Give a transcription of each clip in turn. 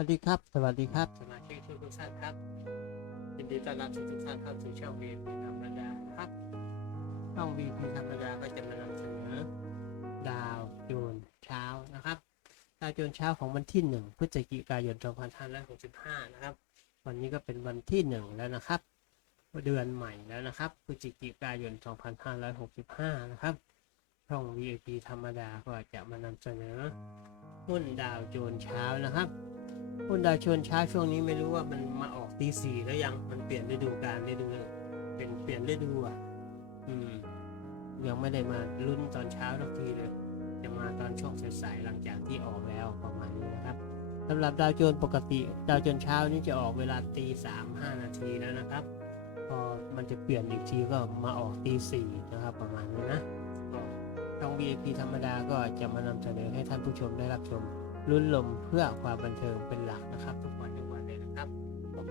วัสดีครับ สวัสดีครับสมาชิกทุกท่านครับยินดีต้อนรับทุกท่านเข้าสู่ช่อง VP ธรรมดาครับช่อง VP ธรรมดาก็จะมานำเสนอดาวโจนเช้านะครับดาวโจนเช้าของวันที่ 1 พฤศจิกายน 2565 นะครับ วันนี้ก็เป็นวันที่ 1 แล้วนะครับ เดือนใหม่แล้วนะครับ พฤศจิกายน 2565 นะครับช่อง VIP ธรรมดาก็จะมานำเสนอหุ้นดาวโจนเช้านะครับ หุ้นดาวโจนเช้าช่วงนี้ไม่รู้ว่ามันมาออกตีสี่แล้วยังมันเปลี่ยนฤดูกาลฤดูเป็นเปลี่ยนฤดูอะ อืม ยังไม่ได้มาลุ้นตอนเช้าทักทีเลย จะมาตอนช่วงสายๆหลังจากที่ออกแล้วประมาณนี้นะครับสำหรับดาวโจนปกติดาวโจนเช้านี่จะออกเวลาตีสามห้านาทีแล้วนะครับ พอมันจะเปลี่ยนอีกทีก็มาออกตีสี่นะครับ ประมาณนี้นะก็ช่อง VIP ธรรมดาก็จะมานำเสนอให้ท่านผู้ชมได้รับชมรุ่นลมเพื่อความบันเทิงเป็นหลัก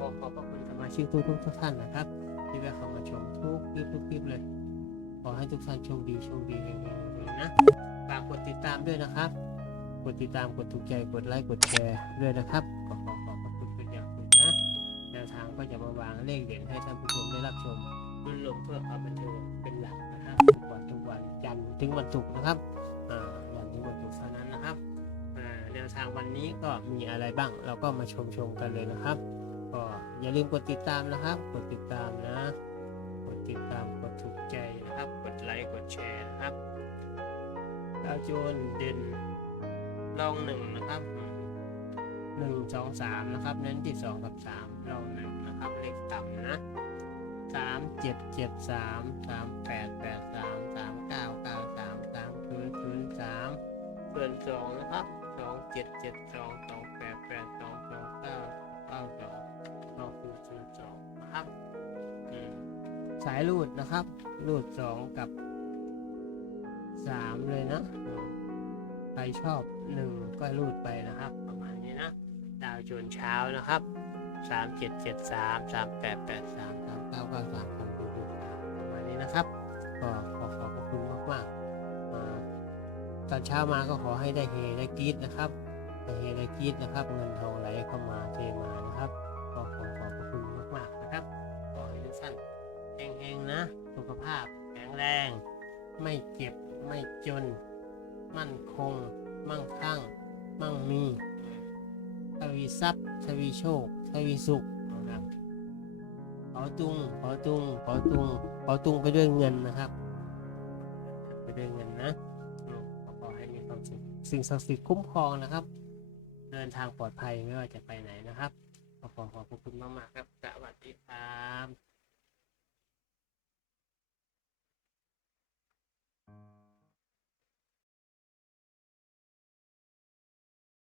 ขอขอบพระคุณสมาชิกทุกทุกทุกท่านนะครับ ที่ได้เข้ามาชมทุกคลิปทุกคลิปเลย ขอให้ทุกท่านโชคดีโชคดีเฮงๆๆนะฝากกดติดตามด้วยนะครับ กดติดตามกดถูกใจกดไลค์กดแชร์ด้วยนะครับขอขอขอบพระคุณเป็นอย่างสูงนะแนวทางก็จะมาวางเลขเด่นให้ท่านผู้ชมได้รับชมรุ่นลมเพื่อความบันเทิงเป็นหลักนะครับทุกวันทุกวันจันทร์ถึงวันศุกร์นะครับอ่าจันทร์ถึงวันศุกร์เท่านั้นนะครับแนวทางวันนี้ก็มีอะไรบ้างเราก็มาชมชมกันเลยนะครับ อย่าลืมกดติดตามนะครับ กดติดตามนะ กดติดตามกดถูกใจนะครับ กดไลค์กดแชร์นะครับดาวโจนเด่นลองหนึ่งนะครับหนึ่งสองสามนะครับ เน้นที่สองกับสามลองหนึ่งนะครับเลขต่ำนะสามเจ็ดเจ็ดสามสามแปดแปดสามสามเก้าเก้าสามสามศูนย์ศูนย์สามเพื่อนสองนะครับสองเจ็ดเจ็ดสองสองแปดแปดสองสองเก้าเก้าสอง สายรูดนะครับ รูดสองกับสามเลยนะ ใครชอบหนึ่งก็รูดไปนะครับ ประมาณนี้นะ ดาวโจนเช้านะครับสามเจ็ดเจ็ดสามสามแปดแปดสามสามเก้าเก้าสามสามศูนย์ศูนย์สามประมาณนี้นะครับ ก็ขอขอบคุณมากมากๆอ่าตอนเช้ามาก็ขอให้ได้เฮได้กรีดนะครับได้เฮได้กรีดนะครับ เงินทองไหลเข้ามาเทมานะครับ นะ สุขภาพแข็งแรง ไม่เจ็บ ไม่จน มั่นคง มั่งคั่ง มั่งมีทวีทรัพย์ทวีโชคทวีสุขนะครับขอตุงขอตุงขอตุงขอตุงไปด้วยเงินนะครับ ไปด้วยเงินนะอืมก็ขอให้มีความสุขสิ่งศักดิ์สิทธิ์คุ้มครองนะครับ เดินทางปลอดภัยไม่ว่าจะไปไหนนะครับขอขอขอบพระคุณมากๆครับสวัสดีครับ